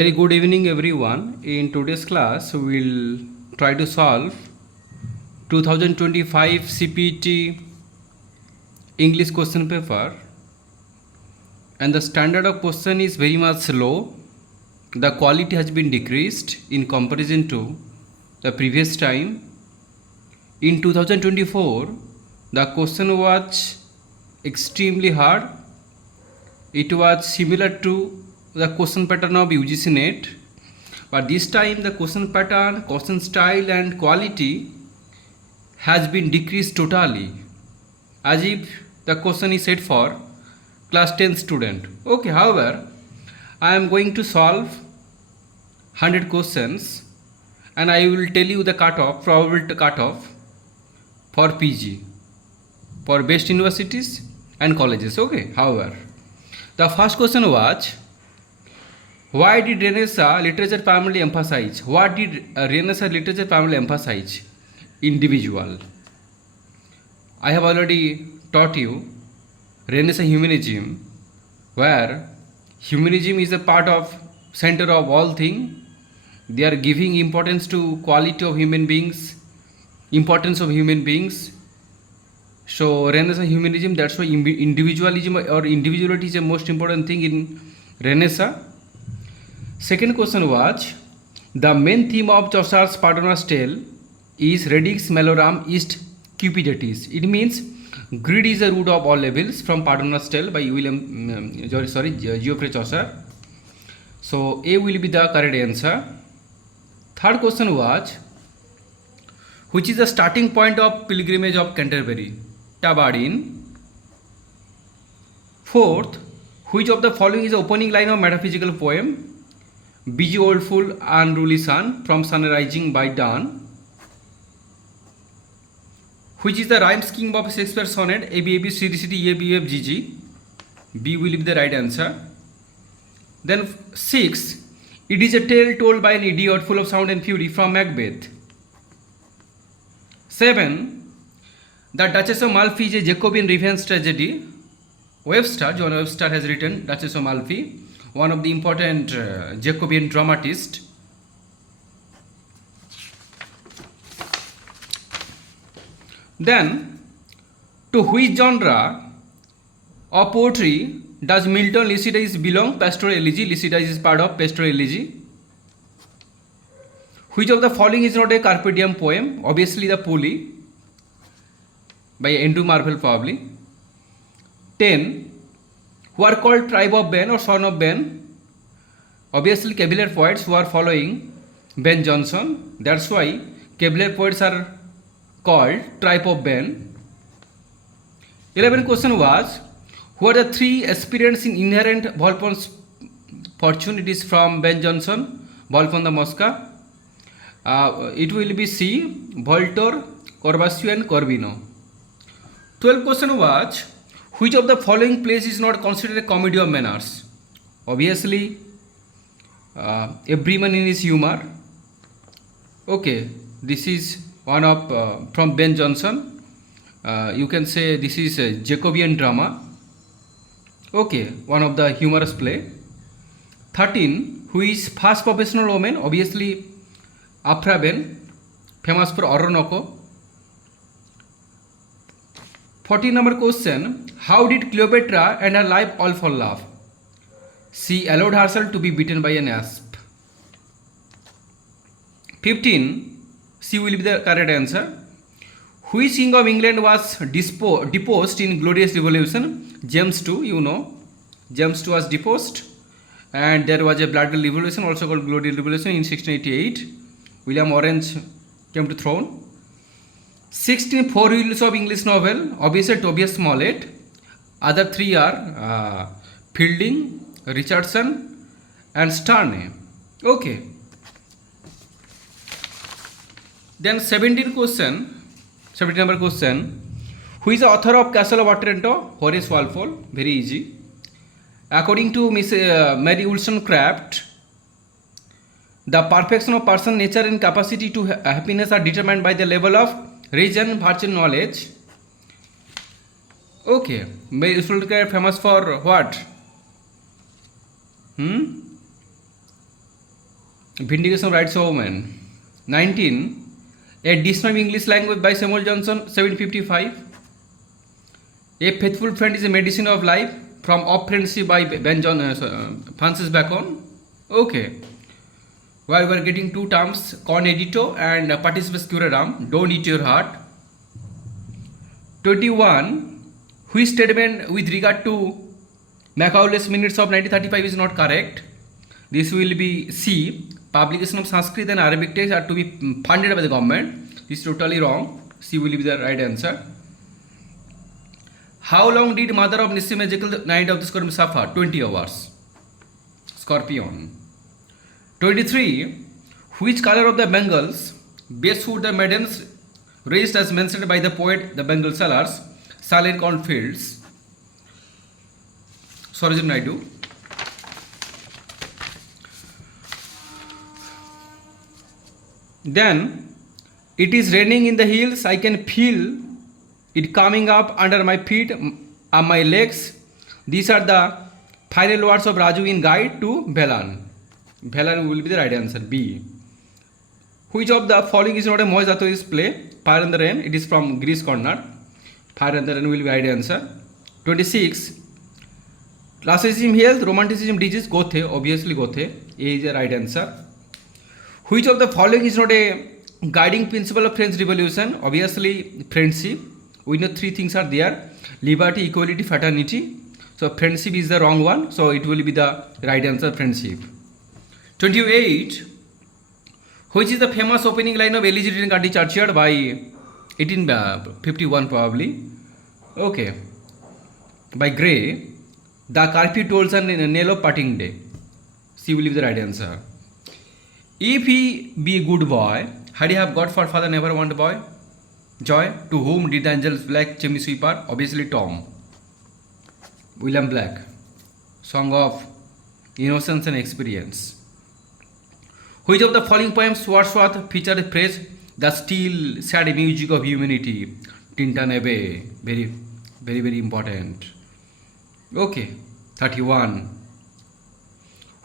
Very good evening everyone. In today's class we will try to solve 2025 CPET English question paper, and the standard of question is very much low. The quality has been decreased in comparison to the previous time. In 2024 the question was extremely hard. It was similar to the question pattern of UGC NET, but this time the question pattern, question style and quality has been decreased totally, as if the question is set for class 10 student. Okay, however, I am going to solve 100 questions and I will tell you the cutoff, probable cutoff for PG, for best universities and colleges. Okay, however, the first question was, why did Renaissance literature primarily emphasize? What did Renaissance literature primarily emphasize? Individual. I have already taught you Renaissance humanism, where humanism is a part of center of all things. They are giving importance to quality of human beings, importance of human beings. So Renaissance humanism, that's why individualism or individuality is the most important thing in Renaissance. Second question was, the main theme of Chaucer's Paternoster tale is Redix Malorum est Cupiditas. It means greed is the root of all evils, from Paternoster tale by Geoffrey Chaucer. So A will be the correct answer. Third question was, which is the starting point of pilgrimage of Canterbury? Tabardine. Fourth, which of the following is the opening line of metaphysical poem? Busy old fool, unruly sun, from sun rising by dawn. Which is the rhyme scheme of Shakespeare's sonnet? A B A B C D C D E A B F G G. B will be the right answer. Then 6. It is a tale told by an idiot full of sound and fury, from Macbeth. 7. The Duchess of Malfi is a Jacobean revenge tragedy. John Webster has written Duchess of Malfi, one of the important Jacobean dramatists. Then, to which genre of poetry does Milton Lycidas belong? Pastoral Elegy. Lycidas is part of Pastoral Elegy. Which of the following is not a carpe diem poem? Obviously the Pulley by Andrew Marvell probably. 10. Who are called tribe of Ben or son of Ben? Obviously Cavalier poets who are following Ben Jonson. That's why Cavalier poets are called tribe of Ben. 11 question was, who are the 3 aspirants in Inherent Volpon's Fortune? It is from Ben Jonson, Volpone the Mosca. It will be C, Voltaire, Corbusio and Corvino. 12 question was, which of the following plays is not considered a comedy of manners? Obviously, every man in his humor. Okay, this is one of from Ben Jonson. You can say this is a Jacobean drama. Okay, one of the humorous play. 13. Who is first professional woman? Obviously, Aphra Behn, famous for Orinoco. 14 number question, how did Cleopatra and her life all fall love? She allowed herself to be beaten by an asp. 15. C will be the correct answer. Which king of England was deposed in Glorious Revolution? James II, you know. James II was deposed, and there was a bloody revolution also called Glorious Revolution in 1688. William Orange came to throne. 16 Four Wheels of English novel, obviously Tobias Smollett. Other 3 are Fielding, Richardson and Sterne. Okay. Then 17 number question, who is the author of Castle of Otranto? Horace Walpole. Very easy. According to Miss Mary Wollstonecraft, the perfection of person, nature and capacity to happiness are determined by the level of reason, virtue, knowledge. Okay, Mary Wollstonecraft famous for what? Vindication of Rights of Women. 19. A Dictionary of English Language by Samuel Johnson, 1755. A Faithful Friend is a Medicine of Life from Of Friendship by Francis Bacon. Okay. While we are getting two terms, con edito and participes curaram, don't eat your heart. 21. Which statement with regard to Macaulay's Minutes of 1935 is not correct? This will be C. Publication of Sanskrit and Arabic texts are to be funded by the government. This is totally wrong. C will be the right answer. How long did mother of Nissim Ezekiel, night of the Scorpion, suffer? 20 hours. Scorpion. 23. Which color of the bangles best suit the maidens raised as mentioned by the poet, the Bengal sellers, Saleh Cornfields? Sarojini Naidu. Then, it is raining in the hills, I can feel it coming up under my feet and my legs. These are the final words of Raju in Guide to Bhelan. Bhelan will be the right answer, B. Which of the following is not a Moise Athoris play? Fire and the Rain, it is from Greece Corner. Fire and the Rain will be right answer. 26. Classicism health, romanticism disease, Gothe, obviously Gothe. A is the right answer. Which of the following is not a guiding principle of French Revolution? Obviously friendship. We know three things are there: liberty, equality, fraternity. So friendship is the wrong one. So it will be the right answer, friendship. 28. Which is the famous opening line of Elizabeth Gandhi Churchyard by 1851 probably? Okay. By Gray. The curfew tolls a knell of parting day. C will be the right answer. If he be a good boy, had he have got for father never want a boy? Joy. To whom did the angels black chimney sweeper? Obviously Tom. William Black. Song of Innocence and Experience. Which of the following poems Wordsworth featured the phrase, the still sad music of humanity? Tintin Abbey. Very, very, very important. Okay. 31.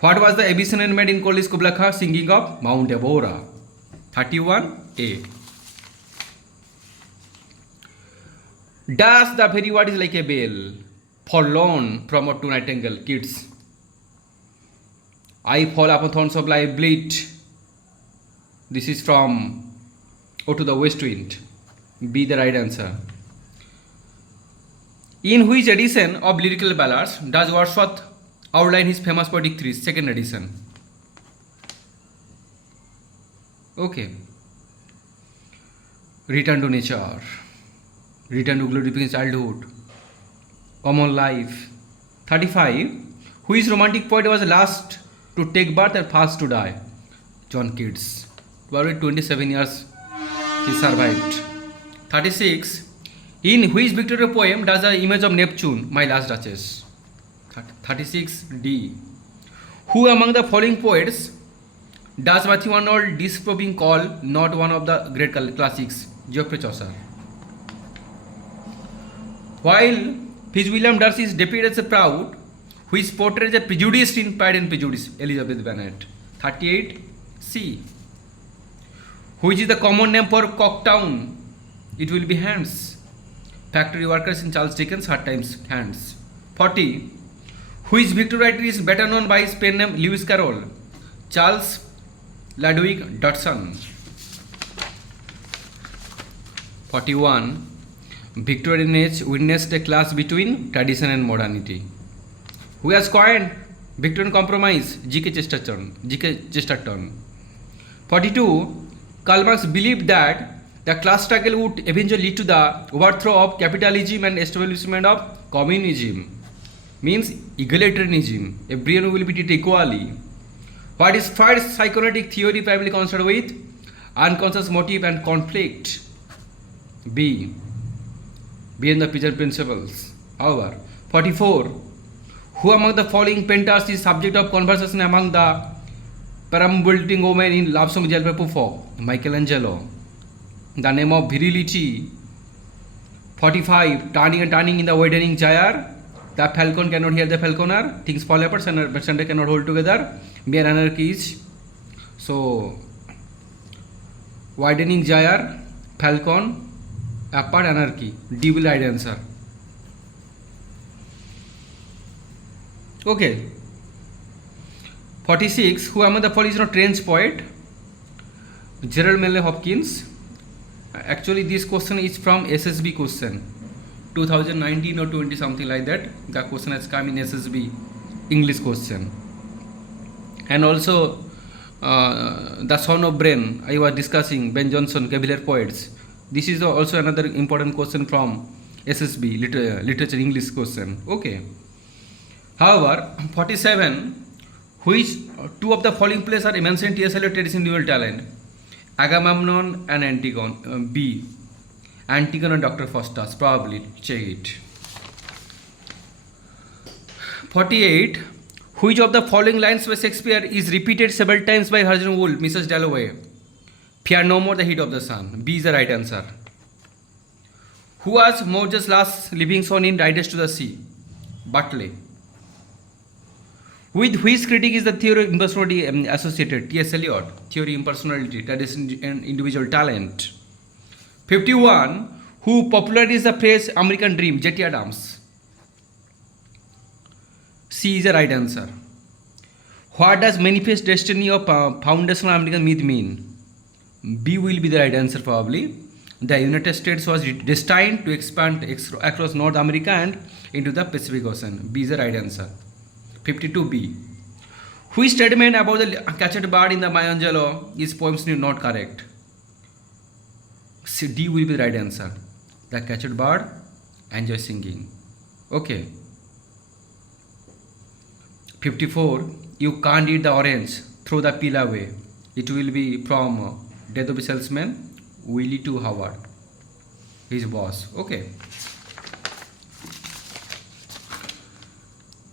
What was the Abyssinian maid in Kolis Kubla Khan singing of? Mount Abora. 31A. Does the very word is like a bell, forlorn from out to nightingale, kids. I fall upon thorns of life, bleed. This is from O to the West Wind. Be the right answer. In which edition of Lyrical Ballads does Wordsworth outline his famous poetic threes? Second edition. Okay. Return to nature. Return to glorification childhood. Common life. 35. Which romantic poet was last to take birth and first to die? John Keats. About 27 years he survived. 36. In which Victorian poem does the image of Neptune, my last duchess? 36D. Who among the following poets does Matthew Arnold disproving call not one of the great classics? Geoffrey Chaucer. While Fitzwilliam Darcy is depicted as a proud, which portrays a prejudiced in Pride and Prejudice? Elizabeth Bennet. 38C. Which is the common name for Cocktown? It will be hands. Factory workers in Charles Dickens' Hard Times, hands. 40. Which Victor writer is better known by his pen name Lewis Carroll? Charles Ludwig Dodson. 41. Victorian age witnessed a clash between tradition and modernity. Who has coined Victorian compromise? G.K. Chesterton. 42. Karl Marx believed that the class struggle would eventually lead to the overthrow of capitalism and establishment of communism. Means egalitarianism. Everyone will be treated equally. What is first psychoanalytic theory primarily concerned with? Unconscious motive and conflict. B. Beyond the present principles. However, 44. Who among the following painters is subject of conversation among the perambulating women in Love Song Jalpa Fog? Michelangelo. The name of virility. 45. Turning and turning in the widening gyre. The falcon cannot hear the falconer. Things fall apart, but Sunday cannot hold together. Mere anarchy is So widening gyre, falcon, apart, anarchy. D will right answer. Okay. 46. Who among the following is not trench poet? Gerald Manley Hopkins. Actually this question is from SSB question 2019 or 20 something like that. The question has come in SSB English question. And also the son of brain I was discussing, Ben Jonson, Cavalier poets. This is also another important question from SSB literature English question. Okay. However, 47. Which two of the following plays are mentioned TSL traditional dual talent? Agamemnon and Antigone. B. Antigone and Dr. Faustus. Probably. Check it. 48. Which of the following lines by Shakespeare is repeated several times by Virginia Woolf, Mrs. Dalloway? Fear no more the heat of the sun. B is the right answer. Who was Moses' last living son in Riders to the Sea? Bartley. With which critic is the theory of impersonality associated? T.S. Eliot. Theory of impersonality, tradition and individual talent. 51. Who popularized the phrase American Dream? J.T. Adams. C is the right answer. What does manifest destiny of foundational American myth mean? B will be the right answer probably. The United States was destined to expand across North America and into the Pacific Ocean. B is the right answer. 52B. Which statement about the catched bird in the Maya is poems not correct? C, D will be the right answer. The catched bird enjoys singing. Okay. 54. You can't eat the orange, throw the peel away. It will be from Death of a Salesman, Willie to Howard, his boss. Okay.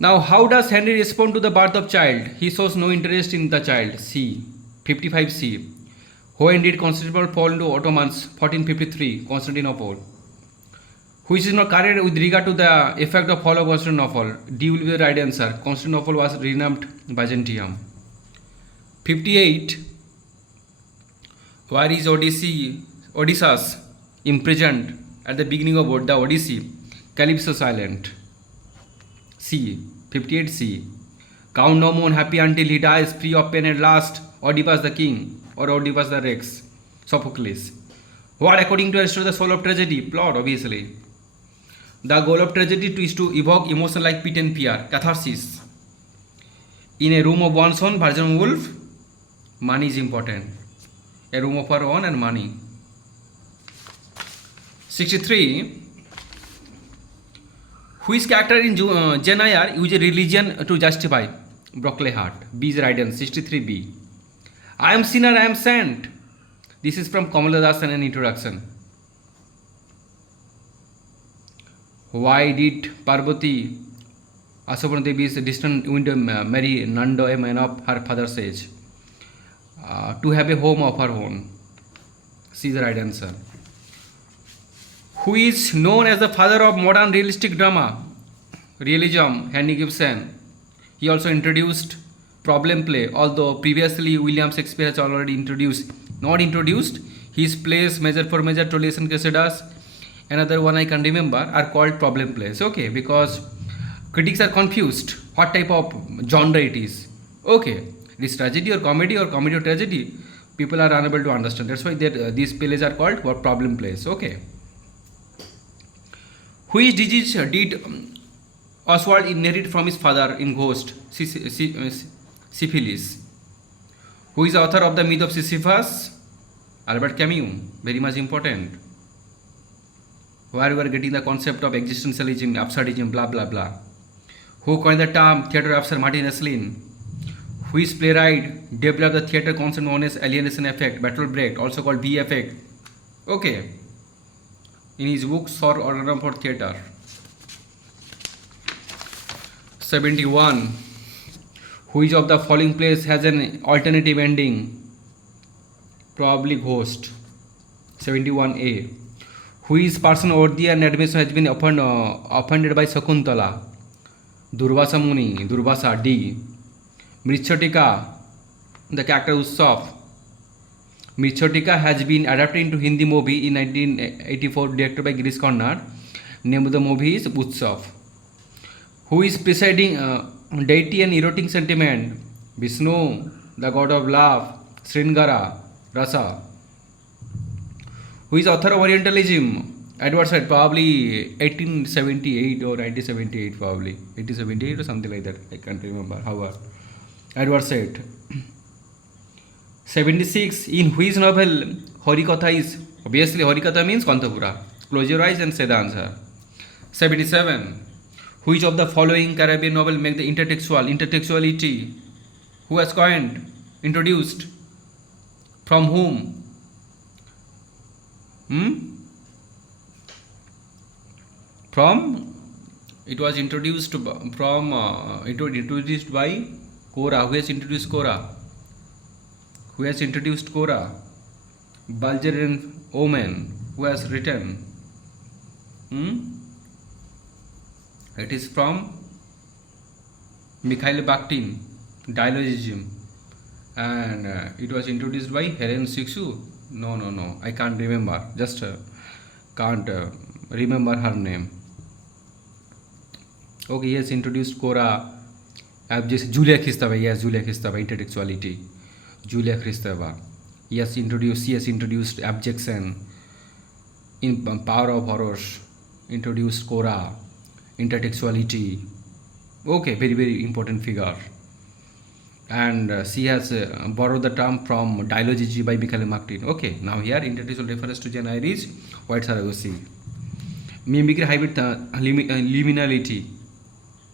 Now, how does Henry respond to the birth of child? He shows no interest in the child. C. 55C. When did Constantinople fall into Ottomans? 1453. Constantinople. Which is not correct with regard to the effect of fall of Constantinople? D will be the right answer. Constantinople was renamed Byzantium. 58. Where is Odysseus imprisoned at the beginning of the Odyssey? Calypso's Island. C. 58C. Count no more happy until he dies free of pain at last. Oedipus the king or Oedipus the Rex. Sophocles. What according to Aristotle the soul of tragedy? Plot, obviously. The goal of tragedy is to evoke emotion like pity and fear. Catharsis. In a room of one's own, Virginia Woolf, money is important. A room of her own and money. 63. Which character in Jane Eyre uses religion to justify? Broccoli Hart. B is right answer. 63B. I am sinner, I am saint. This is from Kamala Das and an introduction. Why did Parvati, Asopana Devi's distant widow, marry Nando, a man of her father's age? To have a home of her own. C is the right answer. Who is known as the father of modern realistic drama? Realism, Henry Gibson. He also introduced problem play, although previously William Shakespeare has already introduced his plays Measure for Measure, Troilus and Cressidas. Another one I can remember are called problem plays. Okay, because critics are confused what type of genre it is. Okay, it is tragedy or comedy or tragedy. People are unable to understand. That's why these plays are called problem plays. Okay. Which disease did Oswald inherit from his father in Ghost? Syphilis. Who is the author of the myth of Sisyphus? Albert Camus. Very much important. Where we are getting the concept of existentialism, absurdism, blah blah blah. Who coined the term theatre after Martin Esslin? Which playwright developed the theatre concept known as alienation effect, Bertolt Brecht, also called B effect? Okay. In his book for Order for Theatre. 71. Which of the following plays has an alternative ending? Probably Ghost. 71A. Which person worthy and admission has been offended by Shakuntala? Durvasa Muni. Durvasa. D. Mrichatika. The character Utsav. Michotika has been adapted into Hindi movie in 1984, directed by Girish Karnad. Name of the movie is Utsav. Who is presiding deity and erotic sentiment? Vishnu, the god of love, Sringara, Rasa. Who is author of Orientalism? Edward Said, probably 1878 or 1978, probably 1878 or something like that. I can't remember. However, Edward Said. 76. In which novel Harikatha is? Obviously, Harikatha means Kantapura. Close your eyes and say the answer. 77. Which of the following Caribbean novel make the intertextuality? Who has coined? Introduced? From whom? From? It was introduced from. It was introduced by Cora. Who has introduced Cora? Who has introduced Cora? Bulgarian Omen. Who has written? It is from Mikhail Bakhtin, Dialogism, and it was introduced by Helen Sixu. No, I can't remember. Just can't remember her name. Okay, he has introduced Cora. Julia Kristeva. Yes, Julia Kristeva. Intertextuality. Julia Kristeva. She has introduced abjection in Power of Horrors. Introduced Cora. Intertextuality. Okay, very, very important figure. And she has borrowed the term from Dialogy by Mikhail Bakhtin. Okay, now here intertextual reference to Jane Iris, White Saragosi. Mimicry hybrid liminality.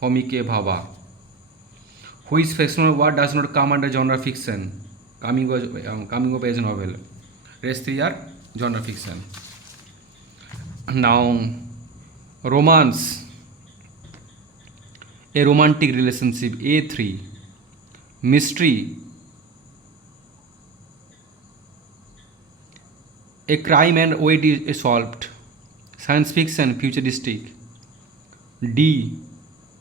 Homike Bhava. Which fictional word does not come under genre fiction? Coming of age novel. Rest three are genre fiction. Now, romance. A romantic relationship. A3. Mystery. A crime and weight is solved. Science fiction, futuristic. D.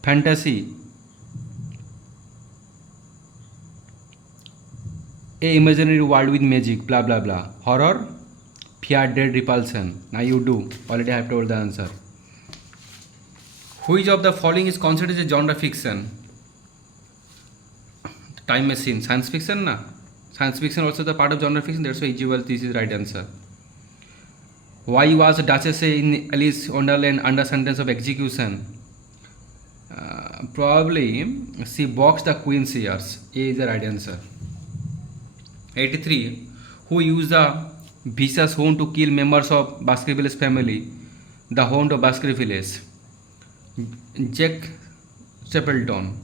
Fantasy. A imaginary world with magic, blah blah blah. Horror, fear, dread, repulsion. Now you do. Already I have told the answer. Which of the following is considered as genre fiction? Time machine, science fiction, na? Science fiction also the part of genre fiction. That's why this is the right answer. Why was Duchess in Alice Wonderland under sentence of execution? Probably she boxed the queen's ears. A is the right answer. 83. Who used the vicious horn to kill members of Baskerville's family? The Hound of Baskerville. Jack Stapleton.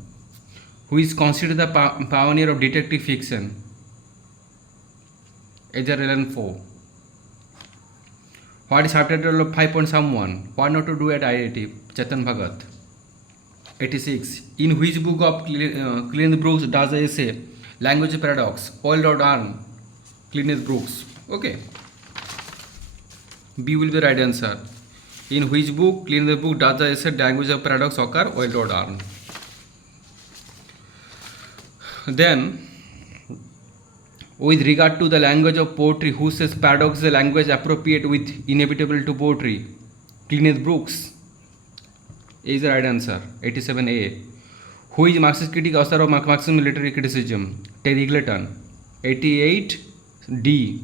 Who is considered the pioneer of detective fiction? Edgar Allan Poe. What is subtitle of 5 Point Someone? What not to do at IIT? Chetan Bhagat. 86. In which book of Cleanth Brooks does the essay Language Paradox? Oil Rod Arm. Cleanth Brooks. Okay. B will be the right answer. In which book Cleanth Brooks does the essay Language of Paradox occur? Oil Rod Arm. Then, with regard to the language of poetry, who says paradox is a language appropriate with inevitable to poetry? Cleanth Brooks. A is the right answer. 87A. Who is Marxist critic author of Marxism literary criticism? Terry Eagleton. 88D.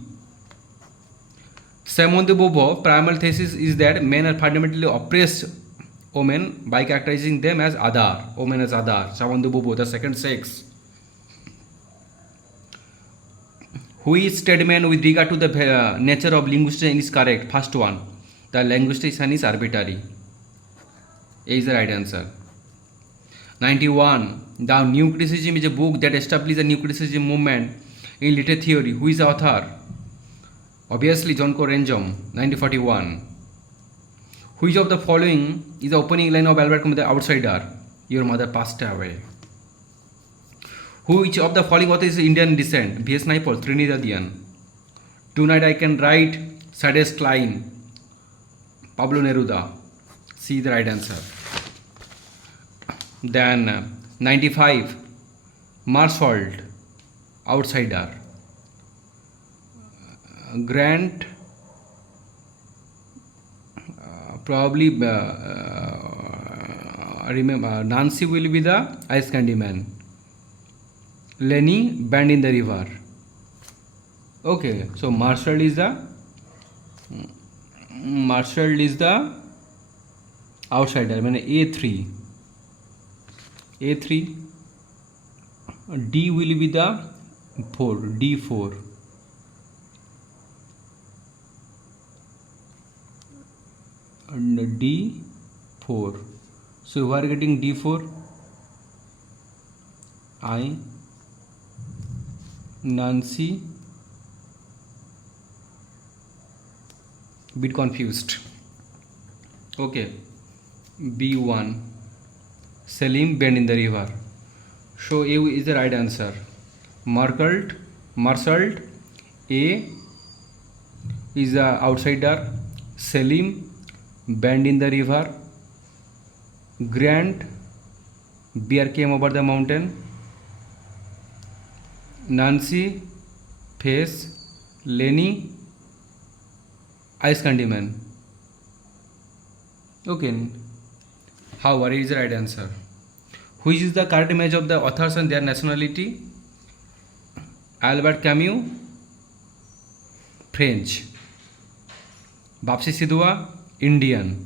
Simone de Beauvoir's primal thesis is that men are fundamentally oppressed women by characterizing them as Adar. Women as Adar. Simone de Beauvoir, the second sex. Which statement with regard to the nature of linguistic is correct? First one. The linguistic is arbitrary. A is the right answer. 91. The New Criticism is a book that established the New Criticism movement in literary theory. Who is the author? Obviously, John Corenjom. 1941. Which of the following is the opening line of Albert Camus' The Outsider? Your mother passed away. Which of the following author is Indian descent? V.S. Naipaul, Trinidadian. Tonight I Can Write, Saddest Line, Pablo Neruda. C the right answer. Then 95. Marshold, outsider. Grant, probably remember Nancy will be the ice candy man. Lenny, band in the river. Okay, so Marshall is the outsider. মানে A3. D will be the 4. D4. And D4. So we are getting D4. I, Nancy, bit confused. Okay, B1, Salim, bend in the river. So A is the right answer. Marshall, A is the outsider. Salim, bend in the river. Grant, bear came over the mountain. Nancy, face. Lenny, ice candy man. Okay, however, is the right answer. Which is the correct image of the authors and their nationality? Albert Camus, French. Babsi Sidhua, Indian.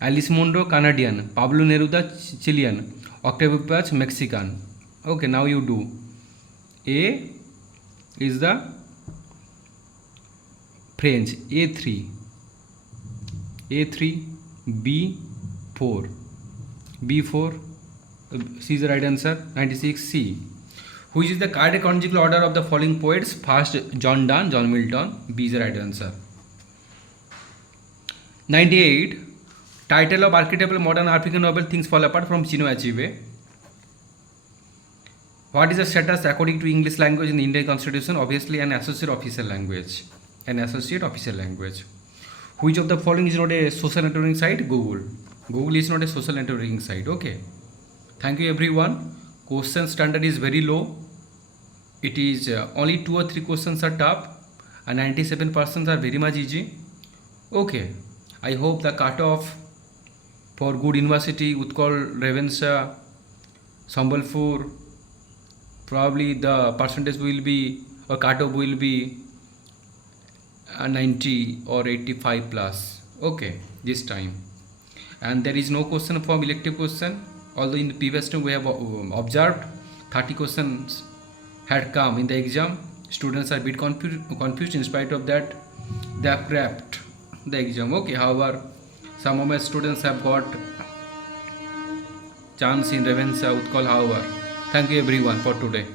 Alice Munro, Canadian. Pablo Neruda, Chilean. Octavio Paz, Mexican. Okay, now you do. A is the French. A3, B4, C is the right answer. 96, C. Which is the correct chronological order of the following poets? First John Donne, John Milton. B is the right answer. 98. Title of archetypal modern African novel Things Fall Apart from Chinua Achebe. What is the status according to English language in the Indian Constitution? Obviously an associate official language. Which of the following is not a social networking site? Google. Google is not a social networking site. Okay. Thank you everyone. Question standard is very low. It is only 2 or 3 questions are tough and 97% are very much easy. Okay. I hope the cutoff for good university, Utkal, Ravenshaw, Sambalpur, probably the percentage will be, or cutoff will be 90 or 85 plus. Okay, this time. And there is no question from elective question, although in the previous time we have observed 30 questions had come in the exam. Students are a bit confused. In spite of that, they have prepped the exam. Okay, however, some of my students have got chance in Ravenshaw, Utkal. However, thank you everyone for today.